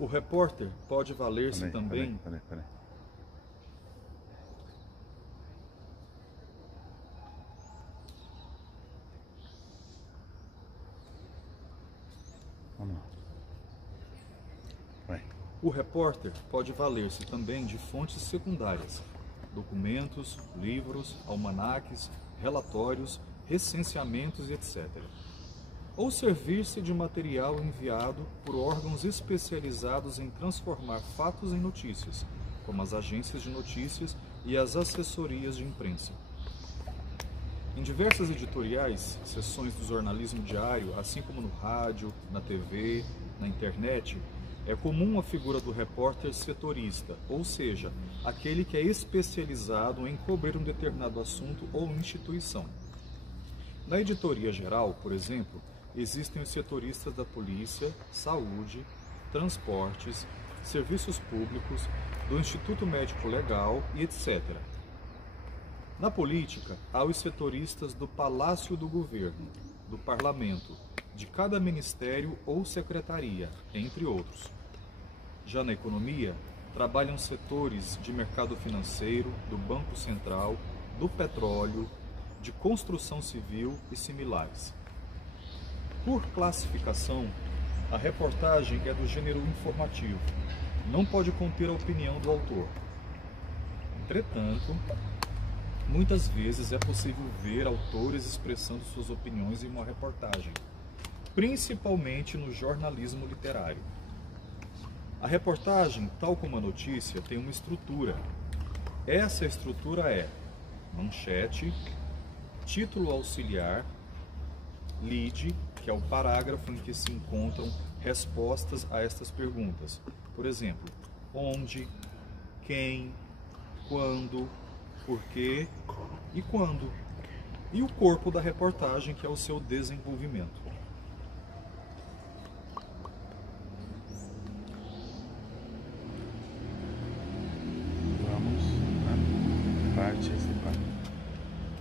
O repórter pode valer-se também... Peraí. Vamos lá. Vai. O repórter pode valer-se também de fontes secundárias, documentos, livros, almanaques, relatórios, recenseamentos e etc. Ou servir-se de material enviado por órgãos especializados em transformar fatos em notícias, como as agências de notícias e as assessorias de imprensa. Em diversas editoriais, seções do jornalismo diário, assim como no rádio, na TV, na internet, é comum a figura do repórter setorista, ou seja, aquele que é especializado em cobrir um determinado assunto ou instituição. Na editoria geral, por exemplo, existem os setoristas da polícia, saúde, transportes, serviços públicos, do Instituto Médico Legal e etc. Na política, há os setoristas do Palácio do Governo, do Parlamento, de cada ministério ou secretaria, entre outros. Já na economia, trabalham setores de mercado financeiro, do Banco Central, do petróleo, de construção civil e similares. Por classificação, a reportagem é do gênero informativo, não pode conter a opinião do autor. Entretanto, muitas vezes é possível ver autores expressando suas opiniões em uma reportagem, principalmente no jornalismo literário. A reportagem, tal como a notícia, tem uma estrutura. Essa estrutura é manchete, título auxiliar, lead, que é o parágrafo em que se encontram respostas a estas perguntas. Por exemplo, onde, quem, quando, por quê e quando. E o corpo da reportagem, que é o seu desenvolvimento. Vamos na parte separada.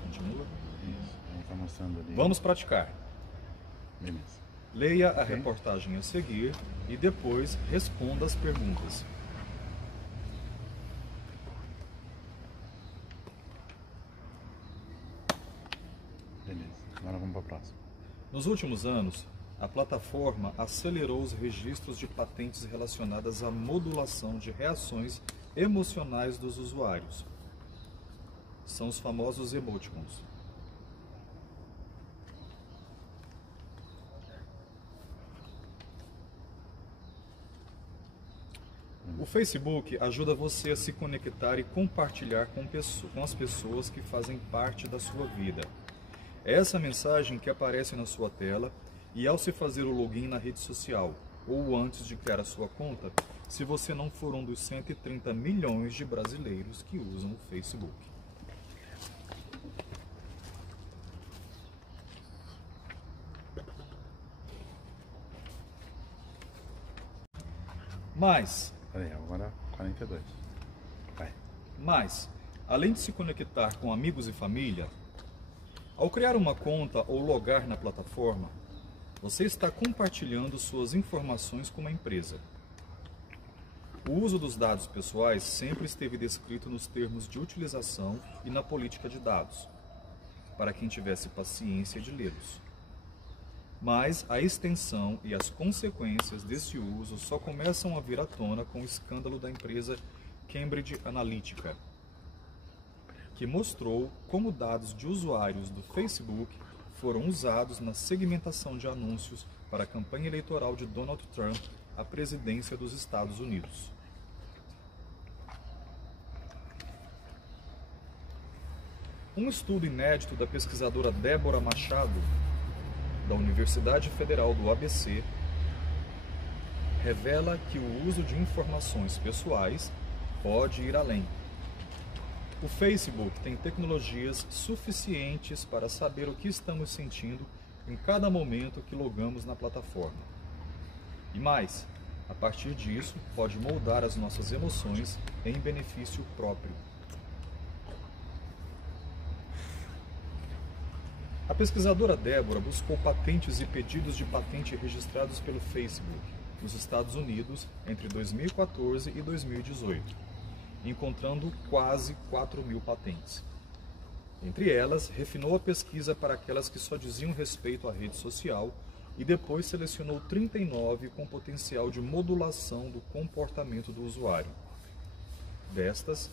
Continua. Isso, ele está mostrando ali. Vamos praticar. Beleza. Leia a reportagem a seguir e depois responda as perguntas. Beleza, agora vamos para a próxima. Nos últimos anos, a plataforma acelerou os registros de patentes relacionadas à modulação de reações emocionais dos usuários. São os famosos emoticons. O Facebook ajuda você a se conectar e compartilhar com as pessoas que fazem parte da sua vida. É essa mensagem que aparece na sua tela e ao se fazer o login na rede social, ou antes de criar a sua conta, se você não for um dos 130 milhões de brasileiros que usam o Facebook. Peraí, agora 42. Vai. Mas, além de se conectar com amigos e família, ao criar uma conta ou logar na plataforma, você está compartilhando suas informações com uma empresa. O uso dos dados pessoais sempre esteve descrito nos termos de utilização e na política de dados, para quem tivesse paciência de lê-los. Mas a extensão e as consequências desse uso só começam a vir à tona com o escândalo da empresa Cambridge Analytica, que mostrou como dados de usuários do Facebook foram usados na segmentação de anúncios para a campanha eleitoral de Donald Trump à presidência dos Estados Unidos. Um estudo inédito da pesquisadora Débora Machado, da Universidade Federal do ABC, revela que o uso de informações pessoais pode ir além. O Facebook tem tecnologias suficientes para saber o que estamos sentindo em cada momento que logamos na plataforma. E mais, a partir disso, pode moldar as nossas emoções em benefício próprio. A pesquisadora Débora buscou patentes e pedidos de patente registrados pelo Facebook. nos Estados Unidos entre 2014 e 2018, encontrando quase 4.000 patentes. Entre elas, refinou a pesquisa para aquelas que só diziam respeito à rede social e depois selecionou 39 com potencial de modulação do comportamento do usuário. Destas,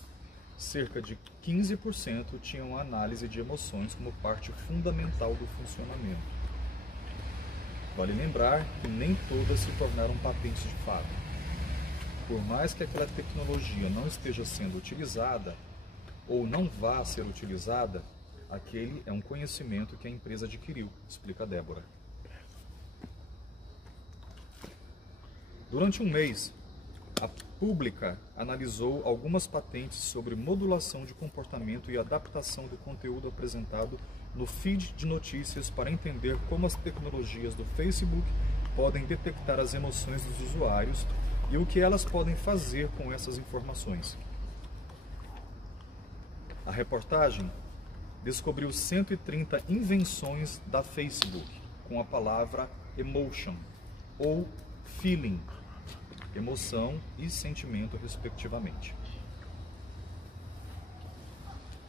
cerca de 15% tinham a análise de emoções como parte fundamental do funcionamento. Vale lembrar que nem todas se tornaram patentes de fato. Por mais que aquela tecnologia não esteja sendo utilizada, ou não vá ser utilizada, aquele é um conhecimento que a empresa adquiriu, explica Débora. Durante um mês, a Pública analisou algumas patentes sobre modulação de comportamento e adaptação do conteúdo apresentado no feed de notícias para entender como as tecnologias do Facebook podem detectar as emoções dos usuários e o que elas podem fazer com essas informações. A reportagem descobriu 130 invenções da Facebook com a palavra emotion ou feeling, emoção e sentimento, respectivamente.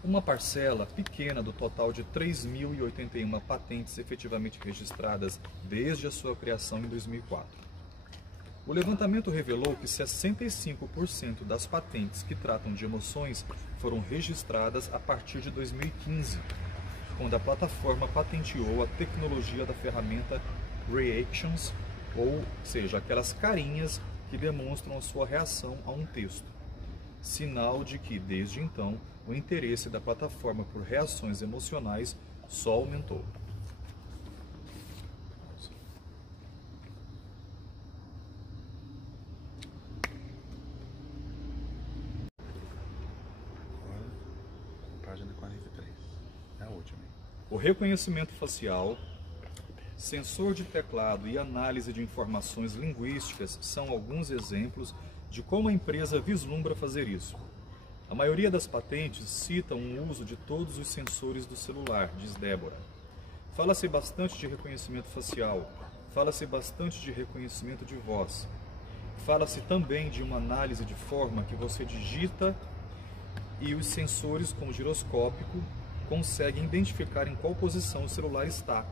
Uma parcela pequena do total de 3.081 patentes efetivamente registradas desde a sua criação em 2004. O levantamento revelou que 65% das patentes que tratam de emoções foram registradas a partir de 2015, quando a plataforma patenteou a tecnologia da ferramenta Reactions, ou seja, aquelas carinhas que demonstram a sua reação a um texto. Sinal de que, desde então, o interesse da plataforma por reações emocionais só aumentou. Página 43. É a última. O reconhecimento facial, sensor de teclado e análise de informações linguísticas são alguns exemplos de como a empresa vislumbra fazer isso. A maioria das patentes citam o uso de todos os sensores do celular, diz Débora. Fala-se bastante de reconhecimento facial, fala-se bastante de reconhecimento de voz. Fala-se também de uma análise de forma que você digita e os sensores com giroscópico conseguem identificar em qual posição o celular está,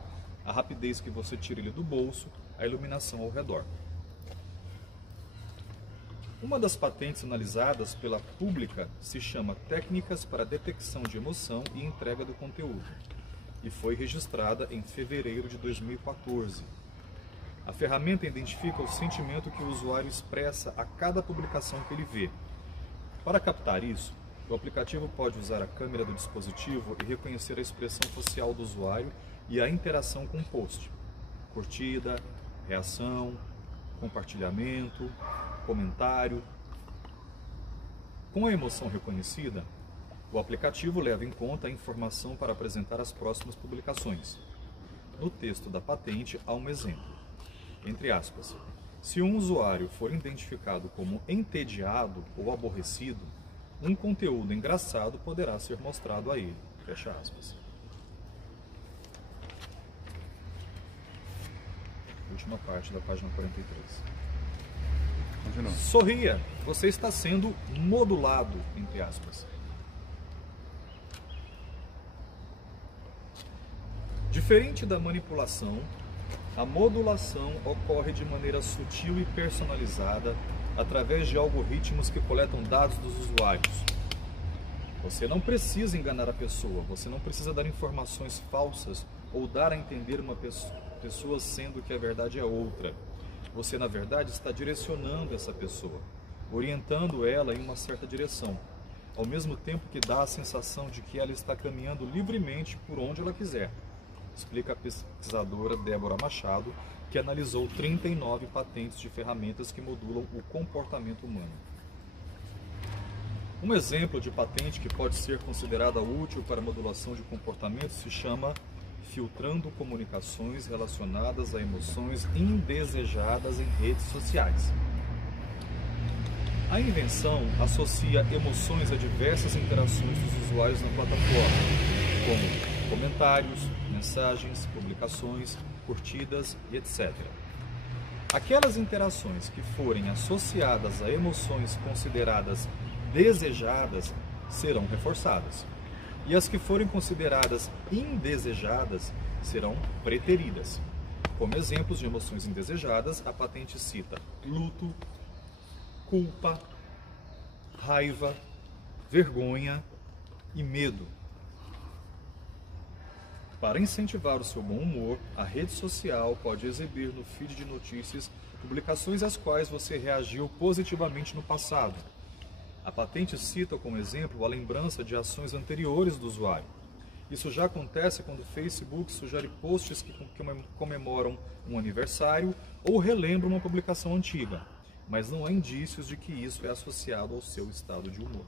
a rapidez que você tira ele do bolso, a iluminação ao redor. Uma das patentes analisadas pela Pública se chama Técnicas para Detecção de Emoção e Entrega do Conteúdo e foi registrada em fevereiro de 2014. A ferramenta identifica o sentimento que o usuário expressa a cada publicação que ele vê. Para captar isso, o aplicativo pode usar a câmera do dispositivo e reconhecer a expressão facial do usuário e a interação com o post. Curtida, reação, compartilhamento, comentário. Com a emoção reconhecida, o aplicativo leva em conta a informação para apresentar as próximas publicações. No texto da patente há um exemplo. Entre aspas, se um usuário for identificado como entediado ou aborrecido, um conteúdo engraçado poderá ser mostrado a ele. Fecha aspas. Última parte da página 43. Continua. Sorria, você está sendo modulado, entre aspas. Diferente da manipulação, a modulação ocorre de maneira sutil e personalizada através de algoritmos que coletam dados dos usuários. Você não precisa enganar a pessoa, você não precisa dar informações falsas ou dar a entender uma pessoa sendo que a verdade é outra. Você, na verdade, está direcionando essa pessoa, orientando ela em uma certa direção, ao mesmo tempo que dá a sensação de que ela está caminhando livremente por onde ela quiser, explica a pesquisadora Débora Machado, que analisou 39 patentes de ferramentas que modulam o comportamento humano. Um exemplo de patente que pode ser considerada útil para a modulação de comportamento se chama Filtrando comunicações relacionadas a emoções indesejadas em redes sociais. A invenção associa emoções a diversas interações dos usuários na plataforma, como comentários, mensagens, publicações, curtidas e etc. Aquelas interações que forem associadas a emoções consideradas desejadas serão reforçadas. E as que forem consideradas indesejadas serão preteridas. Como exemplos de emoções indesejadas, a patente cita luto, culpa, raiva, vergonha e medo. Para incentivar o seu bom humor, a rede social pode exibir no feed de notícias publicações às quais você reagiu positivamente no passado. A patente cita como exemplo a lembrança de ações anteriores do usuário. Isso já acontece quando o Facebook sugere posts que comemoram um aniversário ou relembram uma publicação antiga, mas não há indícios de que isso é associado ao seu estado de humor.